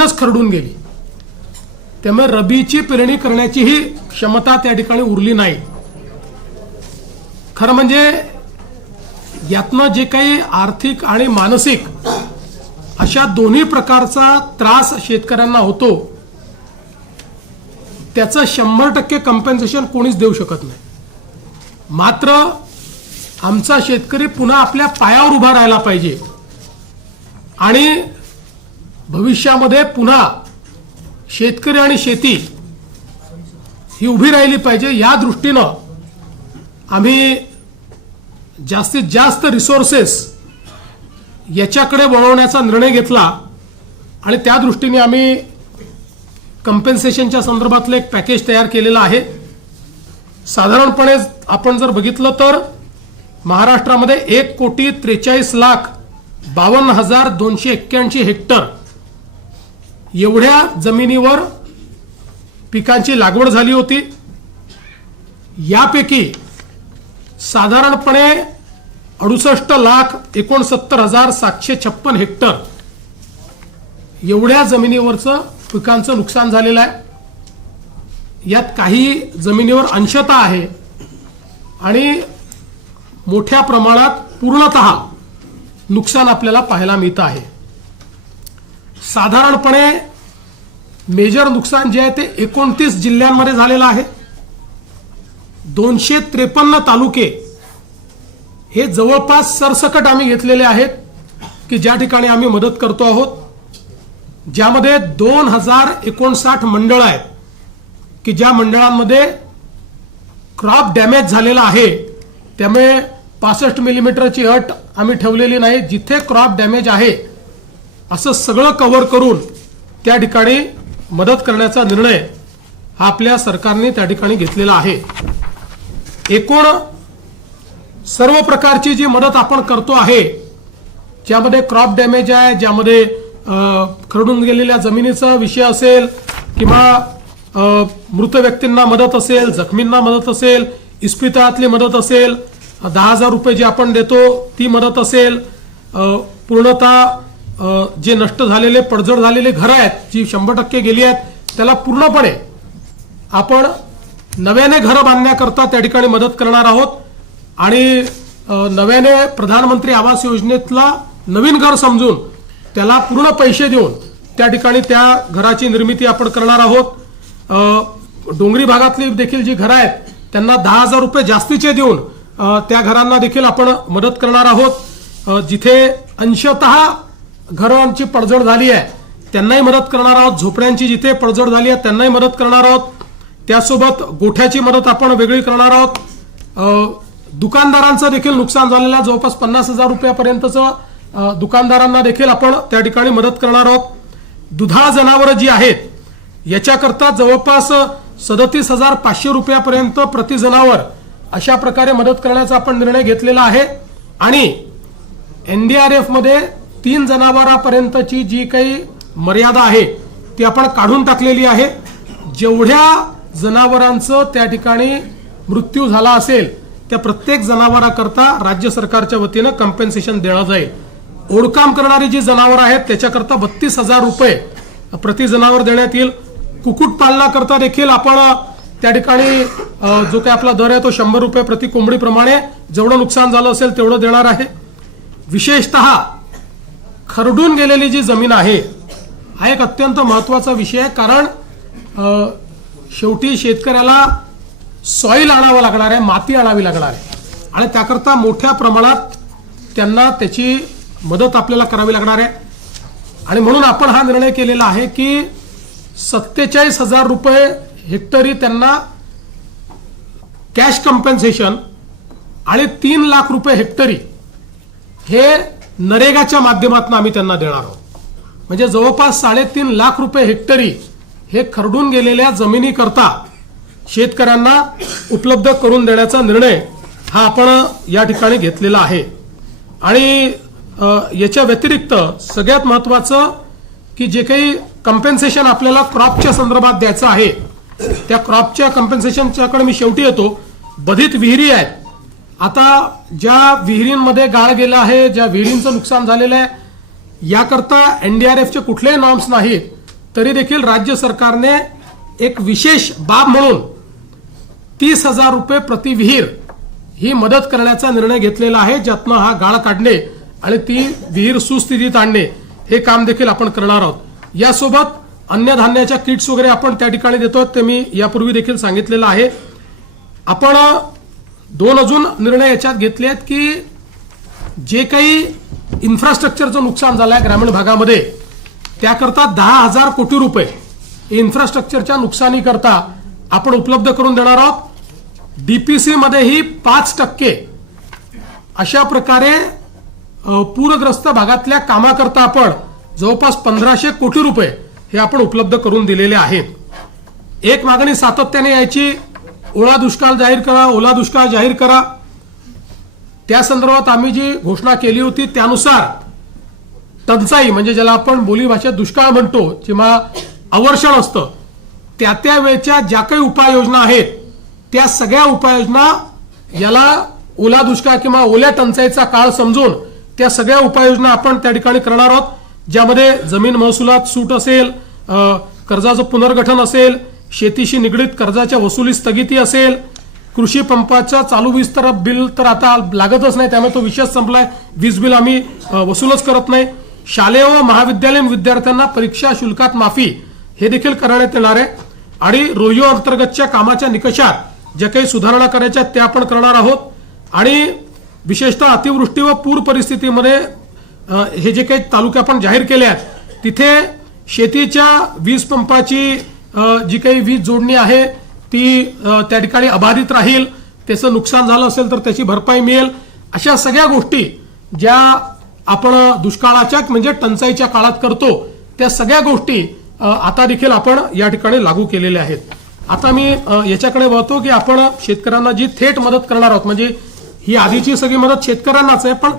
जमीनच खरडून गेली. त्यामुळे रबीची पेरणी करण्याचीही क्षमता त्या ठिकाणी उरली नाही. खरं म्हणजे यातनं जे काही आर्थिक आणि मानसिक अशा दोन्ही प्रकारचा त्रास शेतकऱ्यांना होतो त्याचं 100% कंपेन्सेशन कोणीच देऊ शकत नाही. मात्र आमचा शेतकरी पुन्हा आपल्या पायावर उभा राहायला पाहिजे आणि भविष्यामध्ये पुन्हा शेतकरी आणि शेती ही उभी राहिली पाहिजे. या दृष्टीनं आम्ही जास्तीत जास्त रिसोर्सेस याच्याकडे वळवण्याचा निर्णय घेतला आणि त्या दृष्टीने आम्ही कंपेन्सेशनच्या संदर्भातलं एक पॅकेज तयार केलेलं आहे. साधारणपणे आपण जर बघितलं तर महाराष्ट्रामध्ये 1,43,52,281 हेक्टर एवढ्या जमिनीवर पिकांची लागवड झाली होती. यापैकी साधारणपणे 68,69,756 हेक्टर एवढ्या जमिनीवरचं पिकांचं नुकसान झालेलं आहे. यात काही जमिनीवर अंशतः आहे आणि मोठ्या प्रमाणात पूर्णतः नुकसान आपल्याला पाहायला मिळतं आहे. साधारणपणे मेजर नुकसान जे आहे ते 29 जिल्ह्यांमध्ये झालेलं आहे. 253 तालुके हे जवळपास सरसकट आम्ही घेतलेले आहेत की ज्या ठिकाणी आम्ही मदत करतो आहोत, ज्यामध्ये 2059 मंडळ आहेत की ज्या मंडळांमध्ये क्रॉप डॅमेज झालेला आहे. त्यामुळे 65 मिलीमीटरची अट आम्ही ठेवलेली नाही. जिथे क्रॉप डॅमेज आहे असं सगळं कव्हर करून त्या ठिकाणी मदत करण्याचा निर्णय हा आपल्या सरकारने त्या ठिकाणी घेतलेला आहे. एकूण सर्व प्रकारची जी मदत आपण करतो आहे, ज्यामध्ये क्रॉप डॅमेज आहे, ज्यामध्ये खरडून गेलेल्या जमिनीचा विषय असेल किंवा मृत व्यक्तींना मदत असेल, जखमींना मदत असेल, इस्पितळातली मदत असेल, 10,000 रुपये जे आपण देतो ती मदत असेल, पूर्णतः जे नष्ट झालेले पडझड झालेले घरं आहेत जी 100% गेली आहेत त्याला पूर्णपणे आपण नव्याने घरं बांधण्याकरता त्या ठिकाणी मदत करणार आहोत आणि नव्याने प्रधानमंत्री आवास योजनेतला नवीन घर समजून त्याला पूर्ण पैसे देऊन त्या ठिकाणी त्या घराची निर्मिती आपण करणार आहोत. डोंगरी भागातली देखील जी घरं आहेत त्यांना 10,000 रुपये जास्तीचे देऊन त्या घरांना देखील आपण मदत करणार आहोत. जिथे अंशतः घरांची पडझड झाली आहे त्यांनाही मदत करणार आहोत. झोपड्यांची जिथे पडझड झाली आहे त्यांनाही मदत करणार आहोत. त्यासोबत गोठ्याची मदत आपण वेगळी करणार आहोत. दुकानदारांचं देखील नुकसान झालेलं जवळपास 50,000 रुपयापर्यंतचं दुकानदारांना देखील आपण त्या ठिकाणी मदत करणार आहोत. दुधाळ जनावरं जी आहेत याच्याकरता जवळपास 37,500 रुपयापर्यंत प्रति जनावर अशा प्रकारे मदत करण्याचा आपण निर्णय घेतलेला आहे आणि NDRF मध्ये 3 जनावरांपर्यंतची जी काही मर्यादा आहे ती आपण काढून टाकलेली आहे. जेवढ्या जनावरांचं त्या ठिकाणी मृत्यू झाला असेल त्या प्रत्येक जनावराकरता राज्य सरकारच्या वतीनं कंपेन्सेशन देण्यात जाईल. ओढकाम करणारी जी जनावरं आहेत त्याच्याकरता 32,000 रुपये प्रति जनावर देण्यात येईल. कुक्कुटपालनाकरता देखील आपण त्या ठिकाणी जो काही आपला दर आहे तो 100 रुपये प्रति कोंबडीप्रमाणे जेवढं नुकसान झालं असेल तेवढं देणार आहे. विशेषतः खरडून गेलेली जी जमीन आहे हा एक अत्यंत महत्वाचा विषय आहे. कारण शेवटी शेतकऱ्याला सॉईल आणावं लागणार आहे, माती आणावी लागणार आहे आणि त्याकरता मोठ्या प्रमाणात त्यांना त्याची मदत आपल्याला करावी लागणार आहे. आणि म्हणून आपण हा निर्णय केलेला आहे की 47,000 रुपये हेक्टरी त्यांना कॅश कंपेन्सेशन आणि 3 लाख रुपये हेक्टरी हे नरेगाच्या माध्यमातून आम्ही त्यांना देणार आहोत. म्हणजे जवळपास 3.5 लाख रुपये हेक्टरी हे खरडून गेलेल्या जमिनीकरता शेतकऱ्यांना उपलब्ध करून देण्याचा निर्णय हा आपण या ठिकाणी घेतलेला आहे. आणि याच्या व्यतिरिक्त सगळ्यात महत्वाचं की जे काही कंपेन्सेशन आपल्याला क्रॉपच्या संदर्भात द्यायचं आहे त्या क्रॉपच्या कंपेन्सेशनच्याकडे मी शेवटी येतो. बधित विहिरी आहेत. आता ज्या विहिरींमध्ये गाळ गेला आहे, ज्या विहिरींचं नुकसान झालेलं आहे याकरता NDRFचे कुठलेही नॉर्म्स नाहीत. तरी देखील राज्य सरकारने एक विशेष बाब म्हणून 30,000 रुपये प्रति विहीर ही मदत करण्याचा निर्णय घेतलेला आहे, ज्यातनं हा गाळ काढणे आणि ती विहीर सुस्थितीत आणणे हे काम देखील आपण करणार आहोत. यासोबत अन्नधान्याच्या किट्स वगैरे आपण त्या ठिकाणी देतो, ते मी यापूर्वी देखील सांगितलेलं आहे. आपण 2 अजून निर्णय याच्यात घेतले आहेत की जे काही इन्फ्रास्ट्रक्चरचं नुकसान झालं आहे ग्रामीण भागामध्ये त्याकरता 10,000 कोटी रुपये इन्फ्रास्ट्रक्चरच्या नुकसानीकरता आपण उपलब्ध करून देणार आहोत. डीपीसी मध्येही 5% अशा प्रकारे पूरग्रस्त भागातल्या कामाकरता आपण जवळपास 1,500 कोटी रुपये हे आपण उपलब्ध करून दिलेले आहेत. एक मागणी सातत्याने यायची, ओला दुष्काळ जाहीर करा, ओला दुष्काळ जाहीर करा. त्या संदर्भात आम्ही जी घोषणा केली होती त्यानुसार टंचाई म्हणजे ज्याला आपण बोलीभाषेत दुष्काळ म्हणतो किंवा अवर्षण असतं, त्या वेळच्या ज्या काही उपाययोजना आहेत त्या सगळ्या उपाययोजना याला ओला दुष्काळ किंवा ओल्या टंचाईचा काळ समजून त्या सगळ्या उपाययोजना आपण त्या ठिकाणी करणार आहोत, ज्यामध्ये जमीन महसुलात सूट असेल, कर्जाचं पुनर्गठन असेल, शेतीशी निगडीत कर्जाच्या वसुली स्थगिती असेल, कृषी पंपाच्या चालू वीज तर बिल तर आता लागतच नाही त्यामुळे तो विषय संपलाय, वीज बिल आम्ही वसूलच करत नाही. शालेय व महाविद्यालयीन विद्यार्थ्यांना परीक्षा शुल्कात माफी हे देखील करण्यात येणार आहे. आणि रोयो अंतर्गतच्या कामाच्या निकषात ज्या काही सुधारणा करायच्या त्या आपण करणार आहोत. आणि विशेषतः अतिवृष्टी व पूर परिस्थितीमध्ये हे जे काही तालुके आपण जाहीर केले आहेत तिथे शेतीच्या वीज पंपाची जी काही वीज जोडणी आहे ती त्या ठिकाणी अबाधित राहील, त्याचं नुकसान झालं असेल तर त्याची भरपाई मिळेल. अशा सगळ्या गोष्टी ज्या आपण दुष्काळाच्या म्हणजे टंचाईच्या काळात करतो त्या सगळ्या गोष्टी आता देखील आपण या ठिकाणी लागू केलेल्या आहेत. आता मी याच्याकडे वळतो की आपण शेतकऱ्यांना जी थेट मदत करणार आहोत, म्हणजे ही आधीची सगळी मदत शेतकऱ्यांनाच आहे, पण